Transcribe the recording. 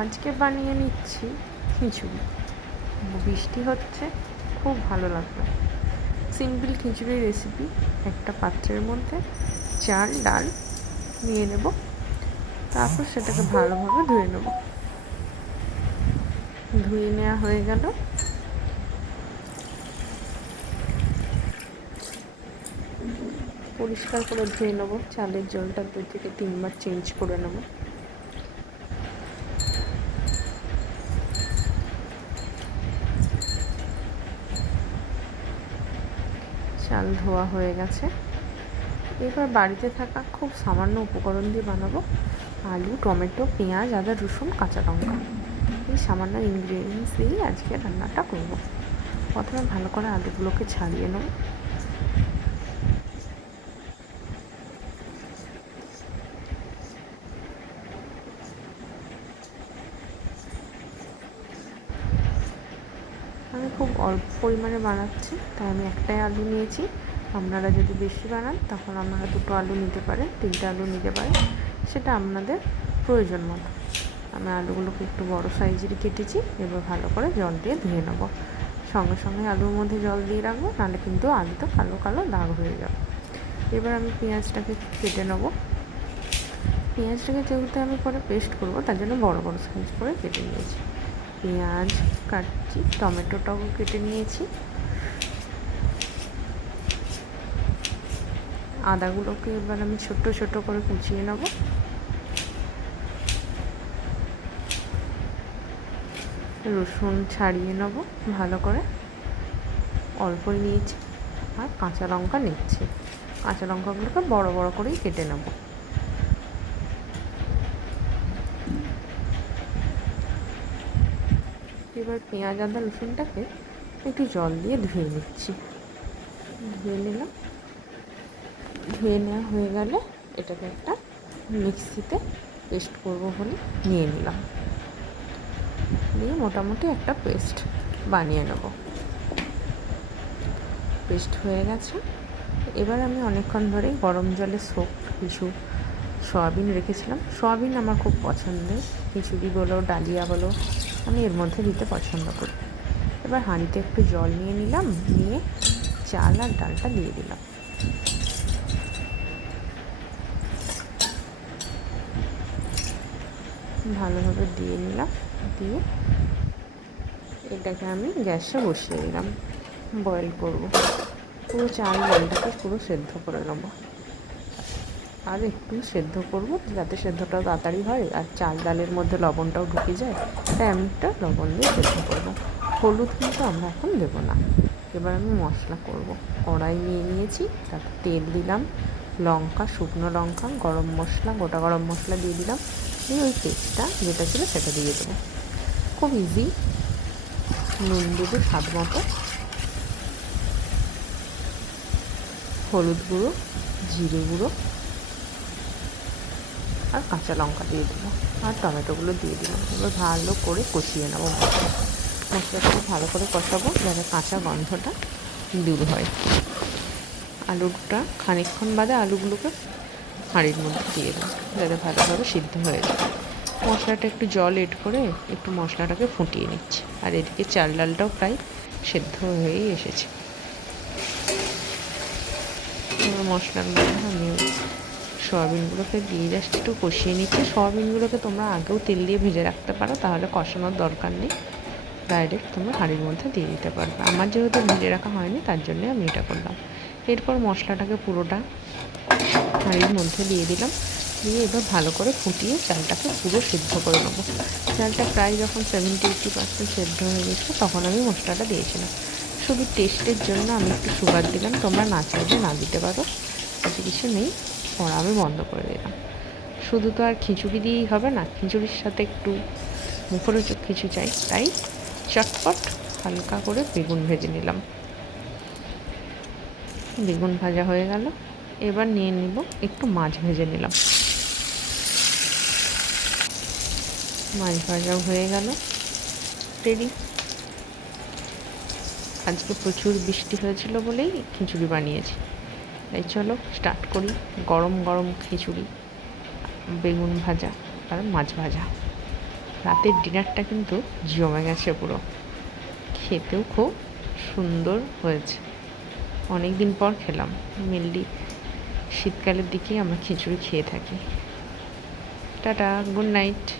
আজকে বানিয়ে নিচ্ছি খিচুড়ি। বৃষ্টি হচ্ছে, খুব ভালো লাগবে। সিম্পল খিচুড়ি রেসিপি। একটা পাত্রের মধ্যে চাল ডাল নিয়ে নেব, তারপর সেটাকে ভালোভাবে ধুয়ে নেব। ধুয়ে নেওয়া হয়ে গেল, পরিষ্কার করে ধুয়ে নেব। চালের জলটা 2 থেকে 3 বার চেঞ্জ করে নেব। চাল ধোয়া হয়ে গেছে। এবার বাড়িতে থাকা খুব সামান্য উপকরণ দিয়ে বানাবো। আলু, টমেটো, পেঁয়াজ, আদা, রসুন, কাঁচা লঙ্কা, এই সামান্য ইনগ্রিডিয়েন্টস দিয়েই আজকে রান্নাটা করব। প্রথমে ভালো করে আলুগুলোকে ছাড়িয়ে নেব। আমি খুব অল্প পরিমাণে বানাচ্ছি, তাই আমি একটাই আলু নিয়েছি। আপনারা যদি বেশি বানান তখন আপনারা 2টো আলু নিতে পারেন, 3টে আলু নিতে পারেন, সেটা আপনাদের প্রয়োজন মতো। আমি আলুগুলোকে একটু বড় সাইজেরই কেটেছি। এবার ভালো করে জল দিয়ে ধুয়ে নেব। সঙ্গে সঙ্গে আলুর মধ্যে জল দিয়ে রাখবো, নাহলে কিন্তু আলুতে কালো কালো দাগ হয়ে যাবে। এবার আমি পেঁয়াজটাকে কেটে নেব। পেঁয়াজটাকে যেহেতু আমি পরে পেস্ট করবো, তার জন্য বড় বড় সাইজ করে কেটে নিয়েছি। পেঁয়াজ কাটছি, টমেটোটাও কেটে নিয়েছি। আদাগুলোকে এবার আমি ছোট ছোট করে কুচিয়ে নেব। রসুন ছাড়িয়ে নেব ভালো করে, অল্পই নিয়েছি। আর কাঁচা লঙ্কা নিচ্ছি। কাঁচা লঙ্কাগুলোকে বড় বড় করেই কেটে নেব। এবার পেঁয়াজ আদা রসুনটাকে একটু জল দিয়ে ধুয়ে নিচ্ছি। ধুয়ে নিলাম। ধুয়ে নেওয়া হয়ে গেলে এটাকে একটা মিক্সিতে পেস্ট করব বলে নিয়ে নিলাম। দিয়ে মোটামুটি একটা পেস্ট বানিয়ে নেব। পেস্ট হয়ে গেছে। এবার আমি অনেকক্ষণ ধরেই গরম জলে কিছু সয়াবিন রেখেছিলাম। সয়াবিন আমার খুব পছন্দের, খিচুড়ি বলো ডালিয়া বলো, আমি এর মধ্যে দিতে পছন্দ করি। এবার হাঁড়িতে একটু জল নিয়ে নিলাম, নিয়ে চাল আর ডালটা দিয়ে দিলাম। ভালোভাবে দিয়ে নিলাম। দিয়ে এটাকে আমি গ্যাসে বসিয়ে দিলাম, বয়েল করব। পুরো চাল ডালটাকে পুরো সেদ্ধ করে নেব। আর একটু সেদ্ধ করব, যাতে সেদ্ধটা তাড়াতাড়ি হয় আর চাল ডালের মধ্যে লবণটাও ঢুকে যায়, তাই আমি একটা লবণ দিয়ে সেদ্ধ করব। হলুদ কিন্তু আমরা এখন দেবো না। এবার আমি মশলা করব। কড়াই নিয়ে নিয়েছি, তাতে তেল দিলাম, লঙ্কা, শুকনো লঙ্কা, গরম মশলা, গোটা গরম মশলা দিয়ে দিলাম। দিয়ে ওই পেস্টটা যেটা ছিল সেটা দিয়ে দেবো। খুব ইজি। নুন দেবো স্বাদ মতো, হলুদ গুঁড়ো, জিরে গুঁড়ো আর কাঁচা লঙ্কা দিয়ে দেবো, আর টমেটোগুলো দিয়ে দিলাম। এবার ভালো করে কষিয়ে নেবো মশলাটাকে ভালো করে কষাবো, যাতে কাঁচা গন্ধটা দূর হয়। আলুটা খানিকক্ষণ বাদে আলুগুলোকে হাঁড়ির মধ্যে দিয়ে দেবো, যাতে ভালোভাবে সিদ্ধ হয়ে যায়। মশলাটা একটু জল এড করে একটু মশলাটাকে ফুটিয়ে নিচ্ছি। আর এদিকে চাল ডালটাও প্রায় সেদ্ধ হয়েই এসেছে। এবার মশলার মধ্যে আমি সয়াবিনগুলোকে দিয়ে জাস্ট একটু কষিয়ে নিচ্ছি। সয়াবিনগুলোকে তোমরা আগেও তেল দিয়ে ভেজে রাখতে পারো, তাহলে কষানোর দরকার নেই, ডাইরেক্ট তোমরা হাঁড়ির মধ্যে দিয়ে দিতে পারবে। আমার যেহেতু ভেজে রাখা হয়নি, তার জন্যে আমি এটা করলাম। এরপর মশলাটাকে পুরোটা হাঁড়ির মধ্যে দিয়ে দিলাম। দিয়ে এবার ভালো করে ফুটিয়ে চালটাকে পুরো সিদ্ধ করে নেবো। চালটা প্রায় যখন 70-80% সেদ্ধ হয়ে গেছে, তখন আমি মশলাটা দিয়েছিলাম। শুধু টেস্টের জন্য আমি একটু সুগার দিলাম, তোমরা না চাইলে না দিতে পারো, তাতে কিছু নেই। কড়া আমি বন্ধ করে দিলাম। শুধু তো আর খিচুড়ি দিয়েই হবে না, খিচুড়ির সাথে একটু মুখরোচক কিছু চাই, তাই চটপট হালকা করে বেগুন ভেজে নিলাম। বেগুন ভাজা হয়ে গেল। এবার নিয়ে নিব একটু মাছ ভেজে নিলাম। মাছ ভাজাও হয়ে গেল, রেডি। আজকে প্রচুর বৃষ্টি হয়েছিল বলেই খিচুড়ি বানিয়েছি। তাই চলো স্টার্ট করি। গরম গরম খিচুড়ি, বেগুন ভাজা আর মাছ ভাজা। রাতের ডিনারটা কিন্তু জমে গেছে পুরো, খেতেও খুব সুন্দর হয়েছে। অনেক দিন পর খেলাম। মেনলি শীতকালের দিকেই আমরা খিচুড়ি খেয়ে থাকি। Tata, good night.